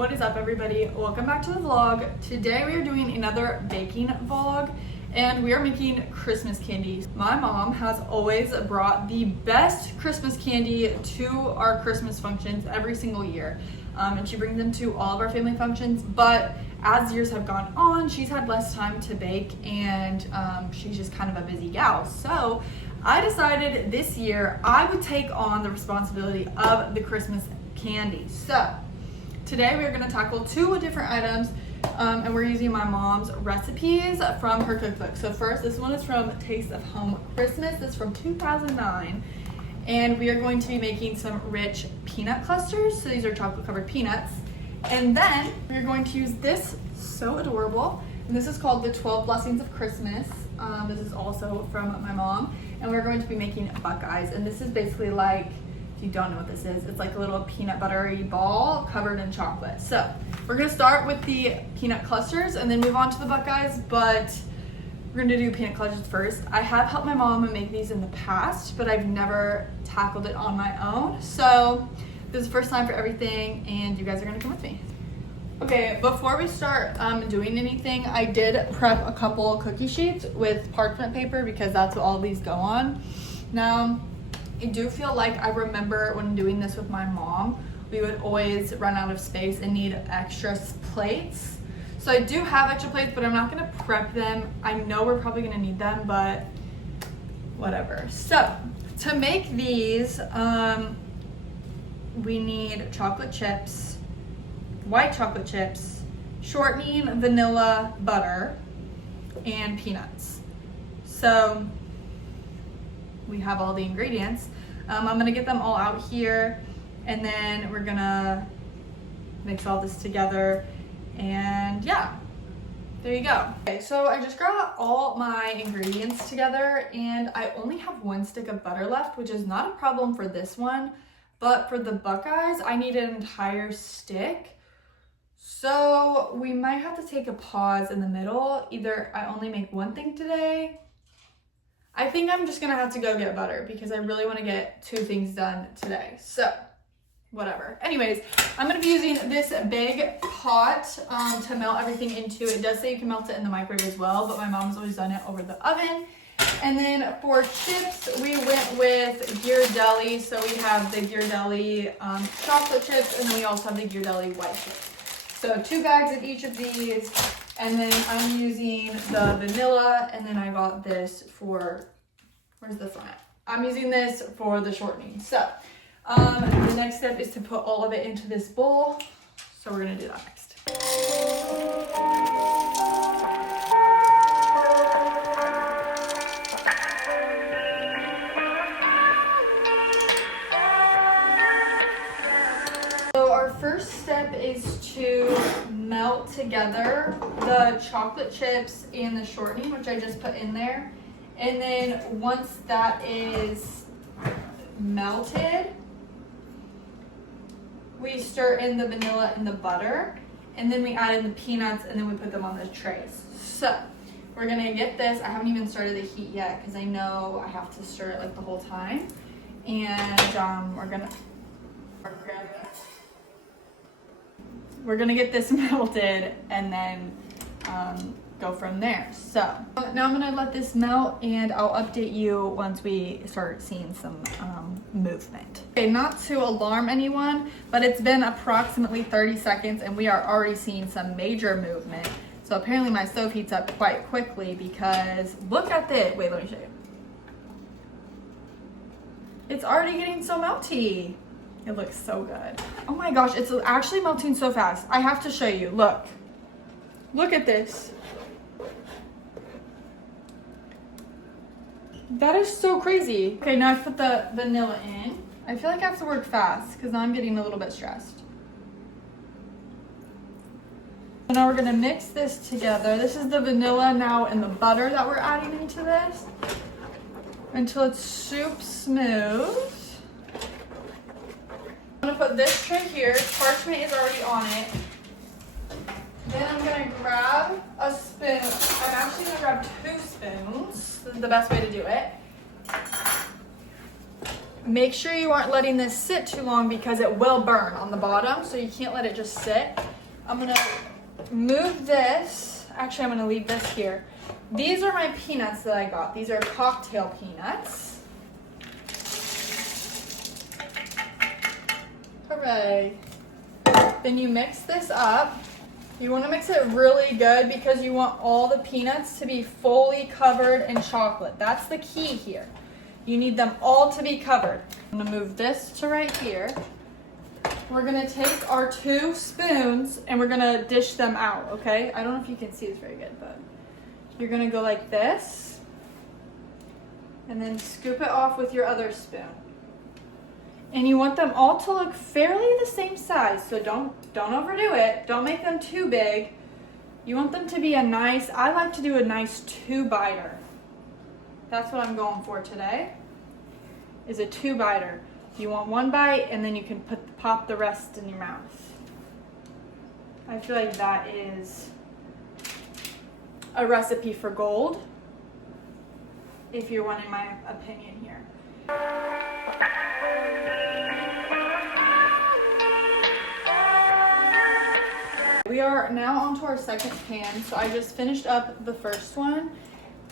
What is up, everybody? Welcome back to the vlog. Today we are doing another baking vlog and we are making Christmas candies. My mom has always brought the best Christmas candy to our Christmas functions every single year. And she brings them to all of our family functions, but as years have gone on, she's had less time to bake and she's just kind of a busy gal. So I decided this year I would take on the responsibility of the Christmas candy. So today we are going to tackle two different items and we're using my mom's recipes from her cookbook. So first, this one is from Taste of Home Christmas. This is from 2009. And we are going to be making some rich peanut clusters. So these are chocolate covered peanuts. And then we're going to use this, so adorable. And this is called the 12 Blessings of Christmas. This is also from my mom. And we're going to be making Buckeyes. And this is basically like, if you don't know what this is, it's like a little peanut buttery ball covered in chocolate. So we're gonna start with the peanut clusters and then move on to the Buckeyes, but we're gonna do peanut clusters first. I have helped my mom make these in the past, but I've never tackled it on my own. So this is the first time for everything and you guys are gonna come with me. Okay, before we start doing anything, I did prep a couple cookie sheets with parchment paper because that's what all these go on. Now, I do feel like I remember when doing this with my mom, we would always run out of space and need extra plates. So I do have extra plates, but I'm not gonna prep them. I know we're probably gonna need them, but whatever. So to make these, we need chocolate chips, white chocolate chips, shortening, vanilla, butter, and peanuts. So we have all the ingredients. I'm gonna get them all out here and then we're gonna mix all this together and yeah, there you go. Okay, so I just got all my ingredients together and I only have one stick of butter left, which is not a problem for this one, but for the Buckeyes, I need an entire stick. So we might have to take a pause in the middle. Either I only make one thing today. I think I'm just gonna have to go get butter because I really wanna get two things done today. So, whatever. Anyways, I'm gonna be using this big pot to melt everything into. It does say you can melt it in the microwave as well, but my mom's always done it over the oven. And then for chips, we went with Ghirardelli. So we have the Ghirardelli chocolate chips, and then we also have the Ghirardelli white chips. So 2 bags of each of these. And then I'm using the vanilla, and then I got this for, where's this one at? I'm using this for the shortening. So the next step is to put all of it into this bowl. So we're gonna do that next. So our first step is to melt together the chocolate chips and the shortening, which I just put in there. And then once that is melted, we stir in the vanilla and the butter, and then we add in the peanuts, and then we put them on the trays. So we're gonna get this. I haven't even started the heat yet because I know I have to stir it like the whole time. And we're gonna get this melted and then go from there. So now I'm gonna let this melt and I'll update you once we start seeing some movement. Okay, not to alarm anyone, but it's been approximately 30 seconds and we are already seeing some major movement. So apparently my stove heats up quite quickly because look at this. Wait, let me show you. It's already getting so melty. It looks so good. Oh my gosh, it's actually melting so fast. I have to show you, look. Look at this. That is so crazy. Okay, now I've put the vanilla in. I feel like I have to work fast because now I'm getting a little bit stressed. So now we're gonna mix this together. This is the vanilla now and the butter that we're adding into this until it's soup smooth. I'm gonna put this tray here. Parchment is already on it. Then I'm gonna grab a spoon. I'm actually gonna grab 2 spoons. This is the best way to do it. Make sure you aren't letting this sit too long because it will burn on the bottom, so you can't let it just sit. I'm gonna move this. Actually, I'm gonna leave this here. These are my peanuts that I got. These are cocktail peanuts. Hooray. Then you mix this up. You want to mix it really good because you want all the peanuts to be fully covered in chocolate. That's the key here. You need them all to be covered. I'm gonna move this to right here. We're gonna take our 2 spoons and we're gonna dish them out, okay? I don't know if you can see this very good, but you're gonna go like this and then scoop it off with your other spoon. And you want them all to look fairly the same size, so don't overdo it. Don't make them too big. You want them to be a nice, I like to do a nice 2-biter. That's what I'm going for today, is a 2-biter. You want 1 bite and then you can pop the rest in your mouth. I feel like that is a recipe for gold, if you're wanting my opinion here. We are now onto our second pan. So I just finished up the first one,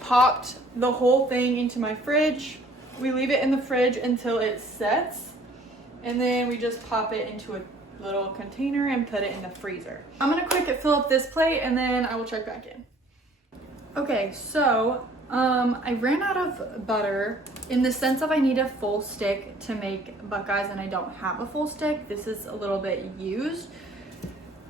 popped the whole thing into my fridge. We leave it in the fridge until it sets, and then we just pop it into a little container and put it in the freezer. I'm gonna quick fill up this plate and then I will check back in. Okay, so I ran out of butter in the sense of I need a full stick to make Buckeyes and I don't have a full stick. This is a little bit used.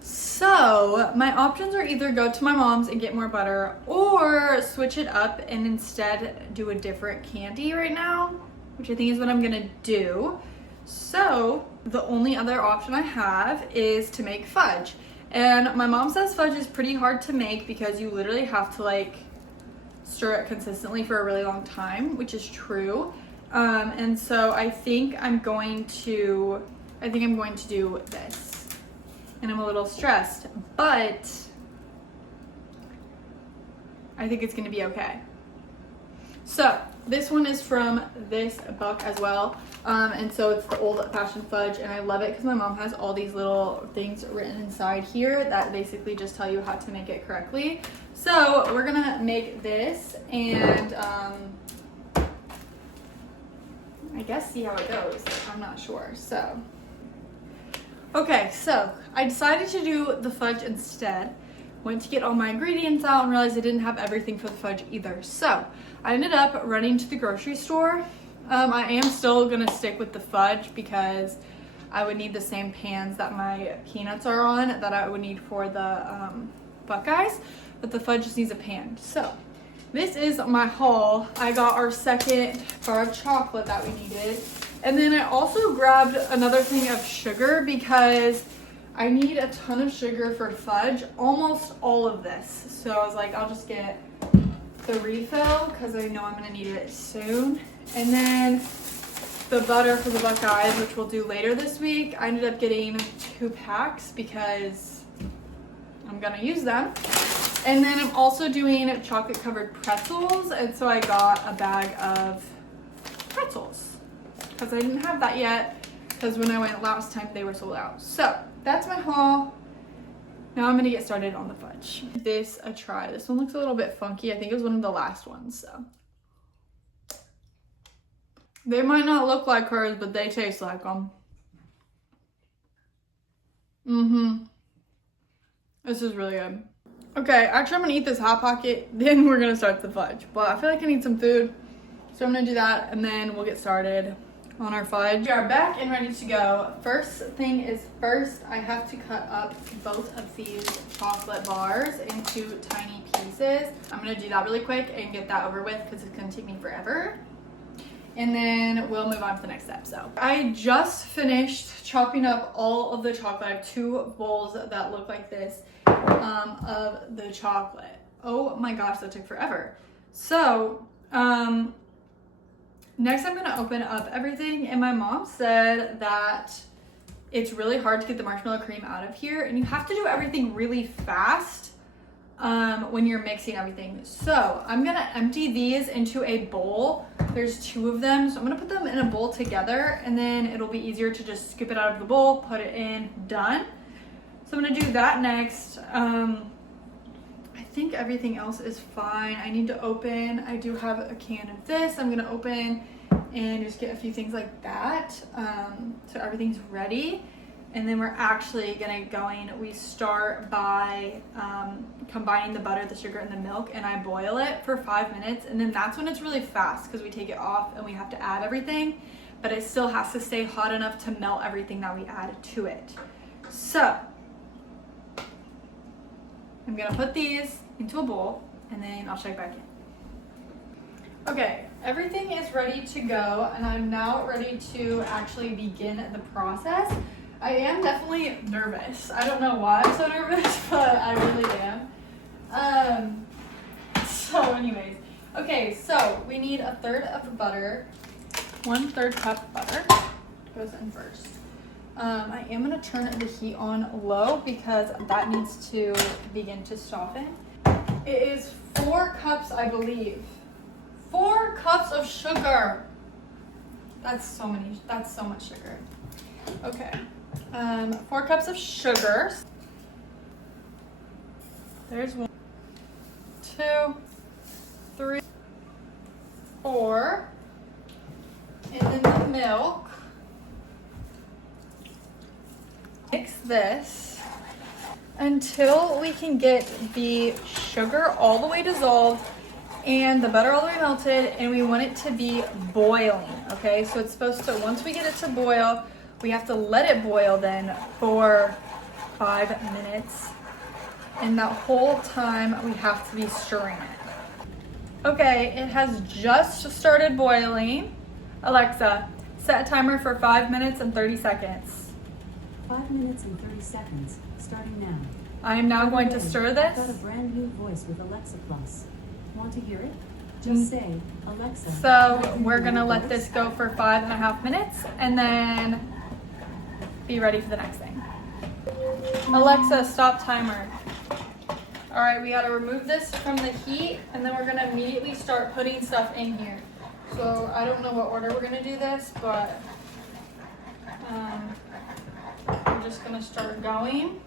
So my options are either go to my mom's and get more butter or switch it up and instead do a different candy right now, which I think is what I'm gonna do. So the only other option I have is to make fudge. And my mom says fudge is pretty hard to make because you literally have to like stir it consistently for a really long time, which is true. And so I think I'm going to do this. And I'm a little stressed, but I think it's gonna be okay. So this one is from this book as well. And so it's the old fashioned fudge, and I love it because my mom has all these little things written inside here that basically just tell you how to make it correctly. So we're gonna make this and I guess see how it goes. I'm not sure. So okay, so I decided to do the fudge instead. Went to get all my ingredients out and realized I didn't have everything for the fudge either. So I ended up running to the grocery store. I am still gonna stick with the fudge because I would need the same pans that my peanuts are on that I would need for the Buckeyes, but the fudge just needs a pan. So this is my haul. I got our second bar of chocolate that we needed. And then I also grabbed another thing of sugar because I need a ton of sugar for fudge, almost all of this. So I was like, I'll just get the refill because I know I'm gonna need it soon. And then the butter for the Buckeyes, which we'll do later this week. I ended up getting 2 packs because I'm gonna use them. And then I'm also doing chocolate covered pretzels. And so I got a bag of pretzels because I didn't have that yet because when I went last time they were sold out. So that's my haul. Now I'm gonna get started on the fudge. Give this a try. This one looks a little bit funky. I think it was one of the last ones, so. They might not look like hers, but they taste like them. This is really good. Okay, actually I'm gonna eat this Hot Pocket, then we're gonna start the fudge. But I feel like I need some food, so I'm gonna do that and then we'll get started on our fudge. We are back and ready to go. First thing is first, I have to cut up both of these chocolate bars into tiny pieces. I'm gonna do that really quick and get that over with because it's gonna take me forever. And then we'll move on to the next step. So I just finished chopping up all of the chocolate. I have 2 bowls that look like this of the chocolate. Oh my gosh, that took forever. So next I'm gonna open up everything, and my mom said that it's really hard to get the marshmallow cream out of here and you have to do everything really fast when you're mixing everything. So I'm gonna empty these into a bowl. There's 2 of them, so I'm gonna put them in a bowl together, and then it'll be easier to just scoop it out of the bowl, put it in, done. So I'm gonna do that next. I think everything else is fine. I need to open, I do have a can of this. I'm gonna open and just get a few things like that. So everything's ready. And then we're actually we start by combining the butter, the sugar, and the milk, and I boil it for 5 minutes. And then that's when it's really fast because we take it off and we have to add everything, but it still has to stay hot enough to melt everything that we add to it. So I'm gonna put these into a bowl and then I'll check back in. Okay, everything is ready to go, and I'm now ready to actually begin the process. I am definitely nervous. I don't know why I'm so nervous, but I really am. So anyways, okay, so we need 1/3 of butter, 1/3 cup butter goes in first. I am gonna turn the heat on low because that needs to begin to soften. It is 4 cups, I believe. 4 cups of sugar. That's so much sugar. Okay. 4 cups of sugar. There's 1, 2, 3, 4. And then the milk. Mix this until we can get the sugar all the way dissolved and the butter all the way melted, and we want it to be boiling, okay? So it's supposed to, once we get it to boil, we have to let it boil then for 5 minutes. And that whole time we have to be stirring it. Okay, it has just started boiling. Alexa, set a timer for 5 minutes and 30 seconds. 5 minutes and 30 seconds, starting now. I am now going to stir this. I've got a brand new voice with Alexa Plus. Want to hear it? Just say, Alexa. So we're gonna let this go for 5.5 minutes and then be ready for the next thing. Alexa, stop timer. All right, we gotta remove this from the heat, and then we're gonna immediately start putting stuff in here. So I don't know what order we're gonna do this, but I'm just gonna start going.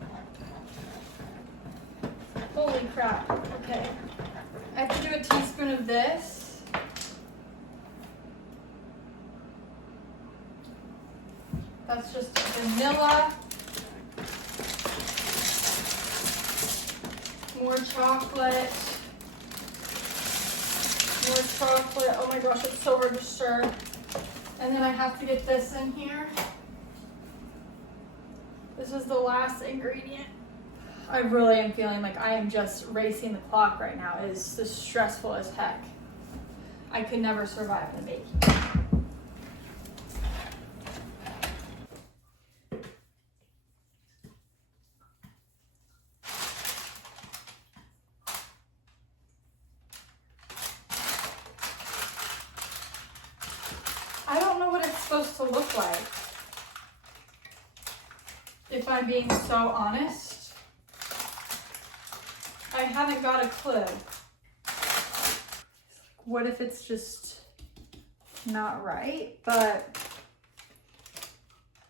Holy crap, okay. I have to do a teaspoon of this. That's just vanilla. More chocolate. More chocolate. Oh my gosh, it's so hard to stir. And then I have to get this in here. This is the last ingredient. I really am feeling like I am just racing the clock right now. It is just stressful as heck. I could never survive in the baking. I don't know what it's supposed to look like. If I'm being so honest. I haven't got a clue. What if it's just not right? But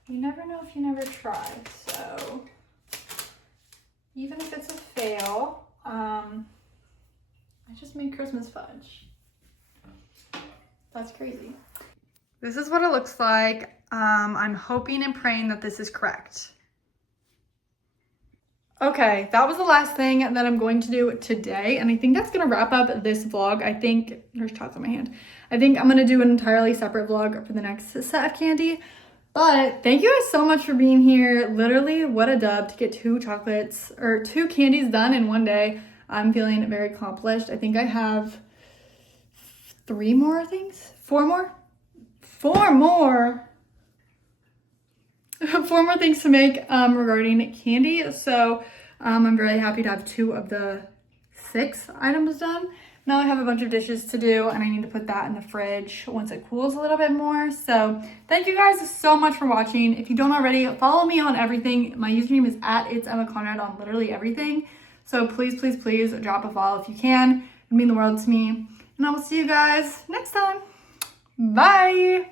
you never know if you never try. So even if it's a fail, I just made Christmas fudge. That's crazy. This is what it looks like. I'm hoping and praying that this is correct. Okay, that was the last thing that I'm going to do today, and I think that's gonna wrap up this vlog. I think, there's tots on my hand. I think I'm gonna do an entirely separate vlog for the next set of candy, but thank you guys so much for being here. Literally, what a dub to get 2 chocolates, or 2 candies done in one day. I'm feeling very accomplished. I think I have 3 more things, 4 more? 4 more! 4 more things to make regarding candy. So I'm really happy to have 2 of the 6 items done. Now I have a bunch of dishes to do, and I need to put that in the fridge once it cools a little bit more. So thank you guys so much for watching. If you don't already, follow me on everything. My username is @itsEmmaConrad on literally everything. So please, please, please drop a follow if you can. It'd mean the world to me. And I will see you guys next time. Bye.